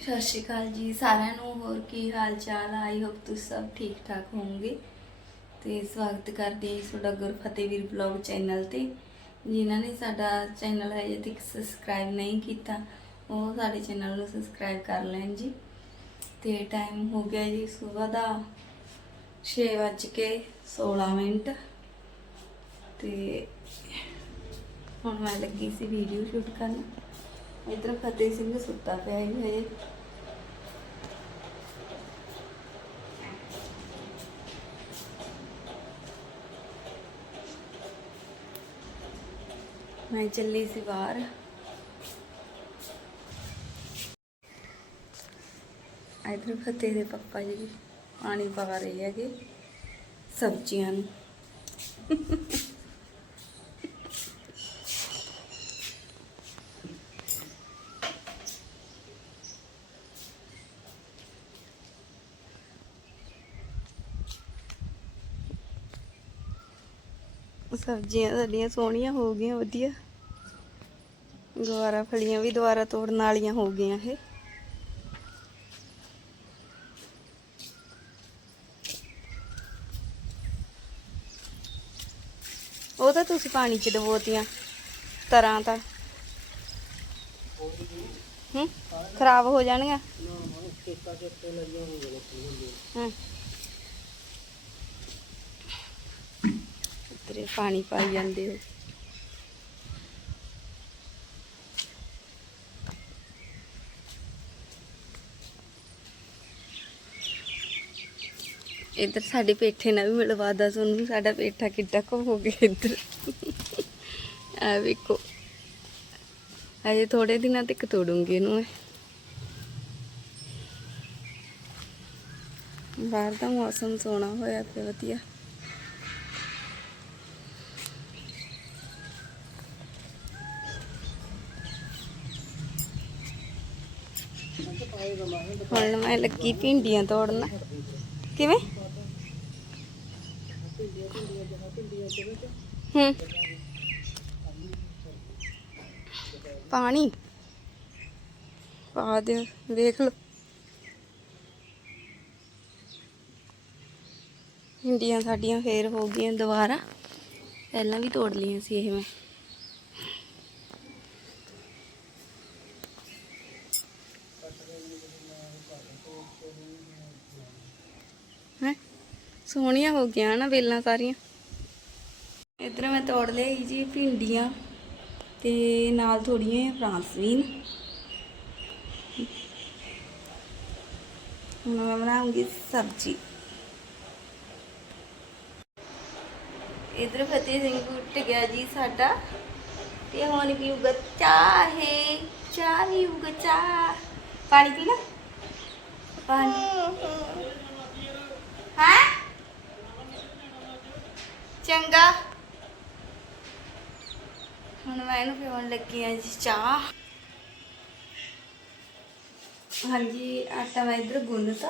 ਸਤਿ ਸ਼੍ਰੀ ਅਕਾਲ ਜੀ, ਸਾਰਿਆਂ ਨੂੰ ਹੋਰ ਕੀ ਹਾਲ ਚਾਲ ਆਈ ਹੋਪ ਤੁਸੀਂ ਸਭ ਠੀਕ ਠਾਕ ਹੋਵੋਗੇ। ਤੇ ਸਵਾਗਤ ਕਰਦੇ ਹਾਂ ਜੀ ਤੁਹਾਡਾ ਗੁਰਫਤਿਹਵੀਰ ਬਲੌਗ ਚੈਨਲ ਤੇ। ਜਿਨ੍ਹਾਂ ਨੇ ਸਾਡਾ ਚੈਨਲ ਹਜੇ ਤੱਕ ਸਬਸਕ੍ਰਾਈਬ ਨਹੀਂ ਕੀਤਾ, ਉਹ ਸਾਡੇ ਚੈਨਲ ਨੂੰ ਸਬਸਕ੍ਰਾਈਬ ਕਰ ਲੈਣ ਜੀ। ਤੇ ਟਾਈਮ ਹੋ ਗਿਆ ਜੀ ਸਵੇਰ ਦਾ 6:16 ਮਿੰਟ। ਤੇ ਹੁਣ ਮੈਂ ਲੱਗੀ ਸੀ ਵੀਡੀਓ ਸ਼ੂਟ ਕਰਨ। ਇਧਰ ਫਤਿਹ ਸਿੰਘ ਸੁੱਤਾ ਪਿਆ ਹੀ ਹਜੇ। ਮੈਂ ਚੱਲੀ ਸੀ ਬਾਹਰ। ਇਧਰ ਫਤਿਹ ਦੇ ਪਪਾ ਜੀ, ਪਾਣੀ ਪਾ ਰਹੇ ਹੈਗੇ ਸਬਜ਼ੀਆਂ ਨੂੰ। ਸਬਜ਼ੀਆਂ ਸਾਡੀਆਂ ਸੋਹਣੀਆਂ ਹੋ ਗਈਆਂ ਵਧੀਆ। ਦੁਬਾਰਾ ਫਲੀਆਂ ਵੀ ਦੁਬਾਰਾ ਤੋੜਨ ਵਾਲੀਆਂ ਹੋ ਗਈਆਂ ਇਹ। ਉਹ ਤਾਂ ਤੁਸੀਂ ਪਾਣੀ ਚ ਡਬੋਤੀਆਂ ਤਰ੍ਹਾਂ ਤਾਂ। ਹੂੰ ਖਰਾਬ ਹੋ ਜਾਣਗੀਆਂ? ਹਾਂ। ਤੇਰੇ ਪਾਣੀ ਪਾਈ ਜਾਂਦੇ ਹੋ। ਇੱਧਰ ਸਾਡੇ ਪੇਠੇ ਨਾਲ ਵੀ ਮਿਲਵਾ ਤੁਹਾਨੂੰ, ਸਾਡਾ ਪੇਠਾ ਕਿੱਡਾ ਕੁ ਹੋ ਗਿਆ ਇੱਧਰ। ਆ ਵੇਖੋ। ਅਜੇ ਥੋੜੇ ਦਿਨਾਂ ਤੱਕ ਤੋੜੂੰਗੀ ਇਹਨੂੰ ਮੈਂ। ਬਾਹਰ ਦਾ ਮੌਸਮ ਸੋਹਣਾ ਹੋਇਆ ਤੇ ਵਧੀਆ। ਹੁਣ ਮੈਂ ਲੱਗੀ ਭਿੰਡੀਆਂ ਤੋੜਨ। ਕਿਵੇਂ? ਹੂੰ। ਪਾਣੀ? ਪਾ ਦਿਓ, ਵੇਖ ਲਓ। ਭਿੰਡੀਆਂ ਸਾਡੀਆਂ ਫੇਰ ਹੋ ਗਈਆਂ ਦੁਬਾਰਾ। ਪਹਿਲਾਂ ਵੀ ਤੋੜ ਲਈਆਂ ਸੀ ਇਹ ਮੈਂ ਹੈ ਸੋਹਣੀਆਂ ਹੋ ਗਈਆਂ ਨਾ ਵੇਲਾਂ ਸਾਰੀਆਂ। ਇਧਰ ਮੈਂ ਤੋੜ ਲਈ ਜੀ ਭਿੰਡੀਆਂ ਤੇ ਨਾਲ ਥੋੜੀਆਂ ਫਰਾਂਸਵੀਨ ਹੁਣ ਮੈਂ ਬਣਾਉਂਗੀ ਸਬਜ਼ੀ। ਇਧਰ ਫਤਿਹ ਸਿੰਘ ਉੱਠ ਗਿਆ ਜੀ ਸਾਡਾ ਤੇ ਹੁਣ ਪੀਊਗਾ ਚਾਹ ਹੈ, ਚਾਹ ਪੀਊਗਾ ਚਾਹ। ਪਾਣੀ ਪੀਣਾ ਪਾਣੀ। ਹੈ? ਚੰਗਾ। ਹੁਣ ਮੈਂ ਇਹਨੂੰ ਪਿਉਣ ਲੱਗੀ ਆ ਜੀ ਚਾਹ। ਹਾਂਜੀ, ਆਟਾ ਮੈਂ ਇਧਰ ਗੁੰਨਤਾ।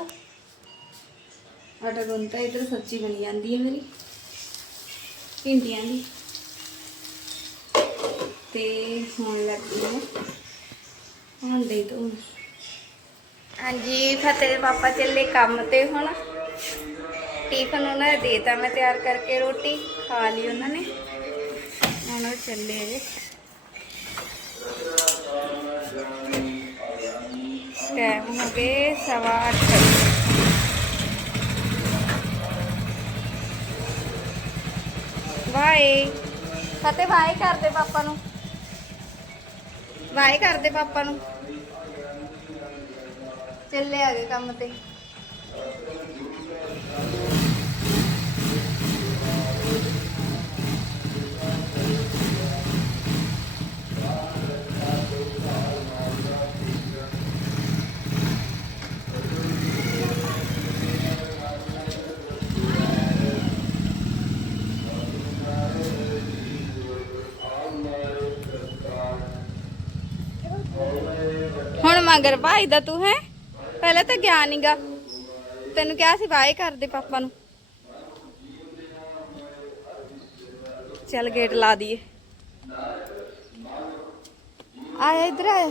ਆਟਾ ਗੁੰਨਤਾ ਇਧਰ ਸਬਜ਼ੀ ਬਣੀ ਜਾਂਦੀ ਹੈ ਮੇਰੀ, ਭਿੰਡੀਆਂ ਦੀ। ਤੇ ਹੁਣ ਲੱਗੀ ਆ ਹੁਣ ਦੇ ਦੋ ਹਾਂਜੀ ਫਤਿਹ ਦੇ ਪਾਪਾ ਚੱਲੇ ਕੰਮ ਤੇ ਹੁਣ। ਟਿਫਨ ਉਹਨਾਂ ਨੇ ਦੇਤਾ ਮੈਂ ਤਿਆਰ ਕਰਕੇ ਰੋਟੀ ਖਾ ਲਈ ਉਹਨਾਂ ਨੇ। ਹੁਣ ਉਹ ਚੱਲੇ ਜੇ। ਟਾਈਮ ਹੋ ਗਏ ਸਵਾ ਅੱਠ। ਬਾਏ ਫਤਿਹ ਬਾਏ ਕਰਦੇ ਪਾਪਾ ਨੂੰ। ਬਾਏ ਕਰਦੇ ਪਾਪਾ ਨੂੰ। ਚੱਲੇ ਆ ਗਏ ਕੰਮ ਤੇ। ਮਗਰ ਭਾਈ ਦਾ ਤੂੰ ਹੈ? ਪਹਿਲਾਂ ਤਾਂ ਗਿਆ ਨੀਗਾ। ਤੈਨੂੰ ਕਿਹਾ ਸੀ ਬਾਏ ਕਰਦੇ ਪਾਪਾ ਨੂੰ। ਚੱਲ ਗੇਟ ਲਾ ਦਈਏ। ਆਇਆ ਇਧਰ ਆਇਆ।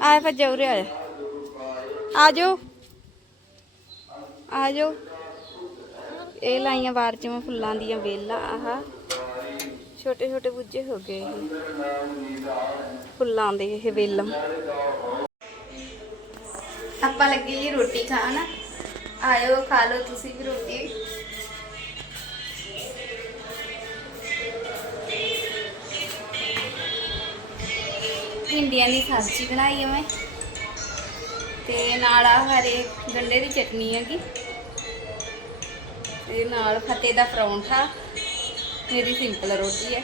ਆਇਆ ਭੱਜਾ ਉਰੇ ਆਇਆ। ਆ ਜਾਓ। ਆ ਜਾਓ। ਇਹ ਲਾਈਆਂ ਬਾਹਰ ਚ ਮੈਂ ਫੁੱਲਾਂ ਦੀਆਂ ਵੇਲਾਂ, ਆਹਾ। ਛੋਟੇ ਛੋਟੇ ਬੁੱਝੇ ਹੋ ਗਏ ਫੁੱਲਾਂ ਦੇ ਇਹ ਵੇਲਾਂ ਆਪਾਂ ਲੱਗੇ ਜੀ ਰੋਟੀ ਖਾਣ। ਆਇਓ, ਖਾ ਲਓ ਤੁਸੀਂ ਵੀ ਰੋਟੀ। ਭਿੰਡੀਆਂ ਦੀ ਸਬਜ਼ੀ ਬਣਾਈ ਹੈ ਮੈਂ। ਤੇ ਨਾਲ ਆ ਹਰੇ ਗੰਡੇ ਦੀ ਚਟਨੀ ਹੈਗੀ। ਤੇ ਨਾਲ ਫਤੇ ਦਾ ਪਰੌਂਠਾ। ਮੇਰੀ ਸਿੰਪਲ ਰੋਟੀ ਹੈ।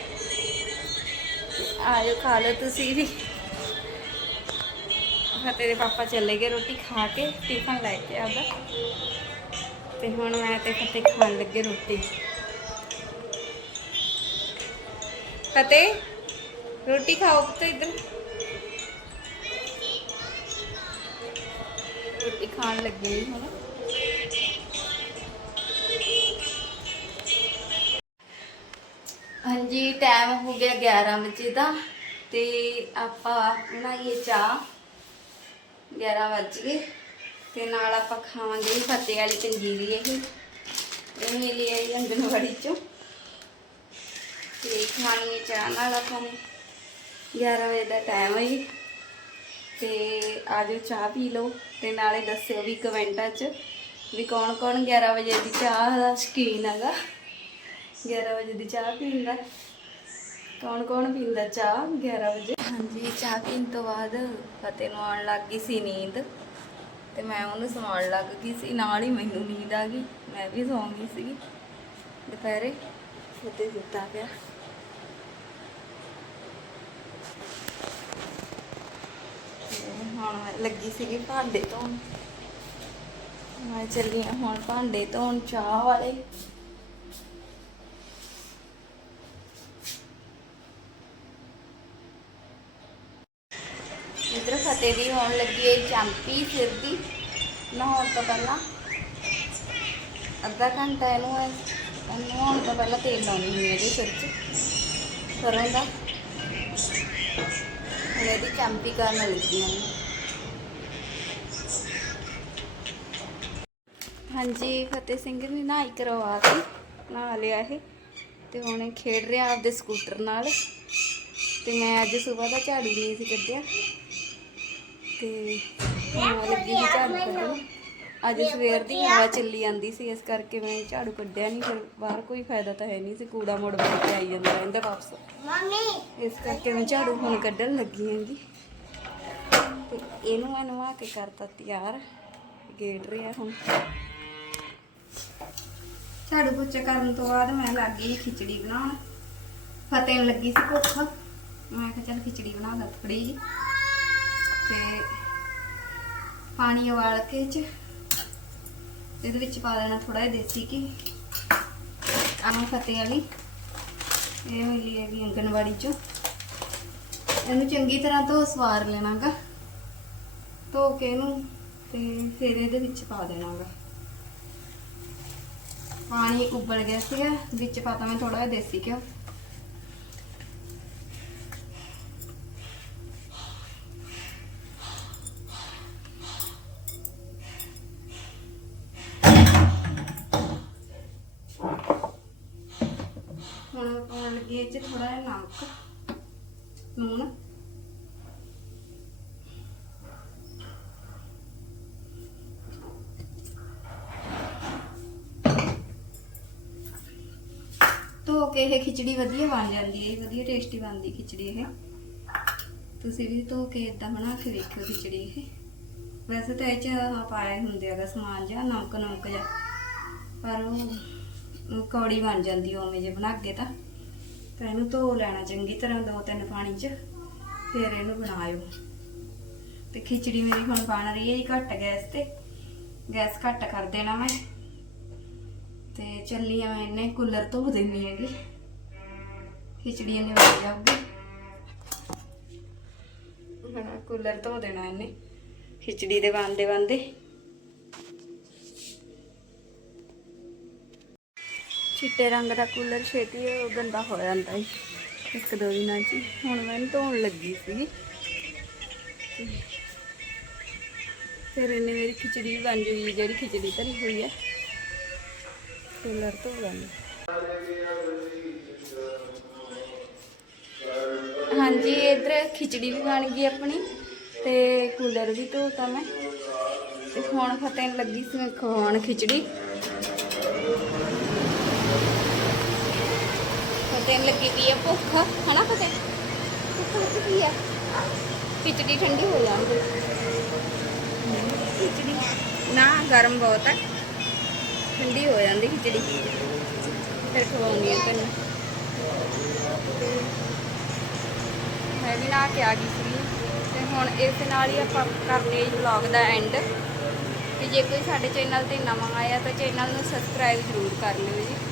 ਆਇਓ ਖਾ ਲਓ ਤੁਸੀਂ ਵੀ। ਫਤੇ ਦੇ ਪਾਪਾ ਚਲੇ ਗਏ ਰੋਟੀ ਖਾ ਕੇ ਟਿਫਨ ਲੈ ਕੇ ਆਦਾ ਤੇ ਹੁਣ ਮੈਂ ਤੇ ਫਤੇ ਖਾਣ ਲੱਗੇ ਰੋਟੀ। ਫਤੇ ਰੋਟੀ ਖਾਓ ਪੁੱਤ ਇੱਧਰ। ਰੋਟੀ ਖਾਣ ਲੱਗੇ ਜੀ ਹੁਣ। ਹਾਂਜੀ ਟਾਈਮ ਹੋ ਗਿਆ 11 ਵਜੇ ਦਾ ਤੇ ਆਪਾਂ ਬਣਾਈਏ ਚਾਹ। 11 ਵੱਜ ਗਏ ਤੇ ਨਾਲ ਆਪਾਂ ਖਾਵਾਂਗੇ ਫੱਤੇ ਵਾਲੀ ਪੰਜੀਰੀ ਇਹ। ਇਹ ਮਿਲੀ ਹੈ ਅੰਗਨਵਾੜੀ ਚੋਂ। ਤੇ ਖਾਣੀ ਚਾਹ ਨਾਲ ਆਪਾਂ ਨੇ। 11 ਵਜੇ ਦਾ ਟਾਈਮ ਹੈ ਜੀ। ਤੇ ਆਜੋ ਚਾਹ ਪੀ ਲਓ ਤੇ ਨਾਲੇ ਦੱਸਿਓ ਵੀ ਕਮੈਂਟਾਂ 'ਚ ਵੀ ਕੌਣ ਕੌਣ 11 ਵਜੇ ਦੀ ਚਾਹ ਦਾ ਸ਼ੌਕੀਨ ਹੈਗਾ। 11 ਵਜੇ ਦੀ ਚਾਹ ਪੀਂਦਾ। ਕੌਣ ਕੌਣ ਪੀਂਦਾ ਚਾਹ 11 ਵਜੇ? ਹਾਂਜੀ, ਚਾਹ ਪੀਣ ਤੋਂ ਬਾਅਦ ਫਤਿਹ ਨੂੰ ਆਉਣ ਲੱਗ ਗਈ ਸੀ ਨੀਂਦ। ਤੇ ਮੈਂ ਉਹਨੂੰ ਸੌਣ ਲੱਗ ਗਈ ਸੀ। ਨਾਲ ਹੀ ਮੈਨੂੰ ਨੀਂਦ ਆ ਗਈ। ਮੈਂ ਵੀ ਸੌਂ ਗਈ ਸੀ ਦੁਪਹਿਰੇ ਫਤਿਹ ਸੁੱਤਾ ਪਿਆ ਤੇ ਹੁਣ ਮੈਂ ਲੱਗੀ ਸੀਗੀ ਭਾਂਡੇ ਧੋਣ। ਮੈਂ ਚੱਲੀ ਹਾਂ ਹੁਣ ਭਾਂਡੇ ਧੋਣ ਚਾਹ ਵਾਲੇ ਇਧਰ ਫਤਿਹ ਦੀ ਹੋਣ ਲੱਗੀ ਹੈ, ਚਾਂਪੀ ਸਿਰ ਦੀ। ਨਹਾਉਣ ਤੋਂ ਪਹਿਲਾਂ ਅੱਧਾ ਘੰਟਾ ਇਹਨੂੰ ਇਹ- ਨਹਾਉਣ ਤੋਂ ਪਹਿਲਾਂ ਤੇਲ ਲਾਉਣੀ ਹੈ ਇਹਦੇ ਸਿਰ 'ਚ। ਸਰੋਂ ਦਾ। ਹੁਣ ਇਹਦੀ ਚਾਂਪੀ ਕਰਨ ਲੱਗੀ ਹਾਂ ਹਾਂਜੀ, ਫਤਿਹ ਸਿੰਘ ਨੇ ਨਹਾਈ ਕਰਵਾ ਕੇ ਨਹਾ ਲਿਆ ਇਹ ਤੇ ਹੁਣ ਇਹ ਖੇਡ ਰਿਹਾ ਆਪਦੇ ਸਕੂਟਰ ਨਾਲ। ਤੇ ਮੈਂ ਅੱਜ ਸਵੇਰ ਦਾ ਝਾੜੂ ਨਹੀਂ ਸੀ ਕੱਢਿਆ। ਤੇ ਮੈਂ ਲੱਗੀ ਸੀ ਝਾੜੂ ਕੱਢਣ। ਅੱਜ ਸਵੇਰ ਦੀ ਹਵਾ ਚੱਲੀ ਜਾਂਦੀ ਸੀ ਇਸ ਕਰਕੇ ਮੈਂ ਝਾੜੂ ਕੱਢਿਆ ਨਹੀਂ ਫਿਰ ਬਾਹਰ ਕੋਈ ਫਾਇਦਾ ਤਾਂ ਹੈ ਨਹੀਂ ਸੀ ਕੂੜਾ ਮੁੜ ਮੁੜ ਕੇ ਆਈ ਜਾਂਦਾ ਰਹਿੰਦਾ ਵਾਪਸ। ਮੰਮੀ। ਇਸ ਕਰਕੇ ਮੈਂ ਝਾੜੂ ਹੁਣ ਕੱਢਣ ਲੱਗੀ ਹਾਂਗੀ ਤੇ ਇਹਨੂੰ ਮੈਂ ਨਵਾ ਕੇ ਕਰਤਾ ਤਿਆਰ ਗੇੜ ਰਿਹਾ ਹੁਣ। ਝਾੜੂ ਪੋਚਾ ਕਰਨ ਤੋਂ ਬਾਅਦ ਮੈਂ ਲੱਗ ਗਈ ਖਿਚੜੀ ਬਣਾਉਣ। ਫਤਿਹ ਲੱਗੀ ਸੀ ਭੁੱਖ। ਮੈਂ ਕਿਹਾ ਚੱਲ ਖਿਚੜੀ ਬਣਾ ਲਾ ਥੋੜੀ ਜੀ ਤੇ ਪਾਣੀ ਉਬਾਲ ਕੇ ਚ ਇਹਦੇ ਵਿੱਚ ਪਾ ਦੇਣਾ ਥੋੜਾ ਜਿਹਾ ਦੇਸੀ ਘੀ ਆਹ ਫਤਿਹ ਵਾਲੀ। ਇਹ ਮਿਲੀ ਹੈਗੀ ਅੰਗਨਵਾੜੀ ਚੋਂ। ਇਹਨੂੰ ਚੰਗੀ ਤਰ੍ਹਾਂ ਧੋ ਸਵਾਰ ਲੈਣਾਗਾ। ਧੋ ਕੇ ਇਹਨੂੰ ਤੇ ਫਿਰ ਇਹਦੇ ਵਿੱਚ ਪਾ ਦੇਣਾਗਾ। ਪਾਣੀ ਉਬਲ ਗਿਆ ਸੀਗਾ, ਵਿੱਚ ਪਾਤਾ ਮੈਂ ਥੋੜਾ ਜਿਹਾ ਦੇਸੀ ਘਿਓ। ਇਹ ਚ ਥੋੜਾ ਜਿਹਾ ਨਮਕ ਲੂਣ। ਧੋ ਕੇ ਇਹ ਖਿਚੜੀ ਵਧੀਆ ਬਣ ਜਾਂਦੀ ਹੈ ਵਧੀਆ ਟੇਸਟੀ ਬਣਦੀ ਖਿਚੜੀ ਇਹ। ਤੁਸੀਂ ਵੀ ਧੋ ਕੇ ਇਦਾਂ ਬਣਾ ਕੇ ਵੇਖਿਓ ਖਿਚੜੀ ਇਹ। ਵੈਸੇ ਤਾਂ ਇਹ ਚ ਪਾਇਆ ਹੀ ਹੁੰਦੇ ਹੈਗਾ ਸਮਾਨ ਜਿਹਾ ਨਮਕ ਨਮਕ ਜਿਹਾ। ਪਰ ਉਹ ਉਹ ਕੌੜੀ ਬਣ ਜਾਂਦੀ ਉਵੇਂ ਜੇ ਬਣਾ ਕੇ ਤਾਂ। ਤਾਂ ਇਹਨੂੰ ਧੋ ਲੈਣਾ ਚੰਗੀ ਤਰ੍ਹਾਂ ਦੋ ਤਿੰਨ ਪਾਣੀ 'ਚ, ਫਿਰ ਇਹਨੂੰ ਬਣਾਇਓ। ਤੇ ਖਿਚੜੀ ਮੇਰੀ ਹੁਣ ਬਣ ਰਹੀ ਹੈ ਜੀ ਘੱਟ ਗੈਸ ਤੇ। ਗੈਸ ਘੱਟ ਕਰ ਦੇਣਾ ਮੈਂ। ਤੇ ਚੱਲੀ ਆ ਮੈਂ ਇਹਨੇ ਕੂਲਰ ਧੋ ਦੇਣੀ ਹੈਗੀ। ਖਿਚੜੀ ਇਹਨੇ ਬਣ ਜਾਊਗੀ ਹੁਣ ਕੂਲਰ ਧੋ ਦੇਣਾ ਇਹਨੇ। ਖਿਚੜੀ ਦੇ ਬੰਦੇ ਬੰਦੇ ਚਿੱਟੇ ਰੰਗ ਦਾ ਕੂਲਰ ਛੇਤੀ ਉਹ ਗੰਦਾ ਹੋ ਜਾਂਦਾ ਹੈ ਇੱਕ ਦੋ ਦਿਨਾਂ 'ਚ ਹੀ। ਹੁਣ ਮੈਂ ਧੋਣ ਲੱਗੀ ਸੀ ਫਿਰ ਇਹਨੇ ਮੇਰੀ ਖਿਚੜੀ ਵੀ ਬਣ ਜੂਗੀ, ਜਿਹੜੀ ਖਿਚੜੀ ਧਰੀ ਹੋਈ ਹੈ। ਕੂਲਰ ਤੋਂ ਬਣ ਹਾਂਜੀ, ਇਧਰ ਖਿਚੜੀ ਵੀ ਬਣ ਗਈ ਆਪਣੀ ਤੇ ਕੂਲਰ ਵੀ ਧੋਤਾ ਮੈਂ। ਤੇ ਹੁਣ ਫਤਿਹ ਲੱਗੀ ਸੀ ਮੈਂ ਖਵਾਉਣ ਖਿਚੜੀ। ਨੂੰ ਲੱਗੀ ਪਈ ਆ ਭੁੱਖ ਹਨਾ ਫਤਿਹ ਭੁੱਖ ਲੱਗੀ ਪਈ ਆ। ਖਿਚੜੀ ਠੰਡੀ ਹੋ ਜਾਂਦੀ ਖਿਚੜੀ? ਨਾ ਗਰਮ ਬਹੁਤ ਹੈ ਠੰਡੀ ਹੋ ਜਾਂਦੀ ਖਿਚੜੀ। ਫਿਰ ਖਵਾਉਂਦੀ ਆ ਤੈਨੂੰ। ਮੈਂ ਵੀ ਨਾ ਕੇ ਆ ਗਈ ਸੀ ਤੇ ਹੁਣ ਇਸ ਨਾਲ ਹੀ ਆਪਾਂ ਕਰਦੇ ਹਾਂ ਵਲੌਗ ਦਾ ਐਂਡ ਤੇ ਜੇ ਕੋਈ ਸਾਡੇ ਚੈਨਲ ਤੇ ਨਵਾਂ ਆਇਆ ਤਾਂ ਚੈਨਲ ਨੂੰ ਸਬਸਕ੍ਰਾਈਬ ਜ਼ਰੂਰ ਕਰ ਲਿਓ ਜੀ।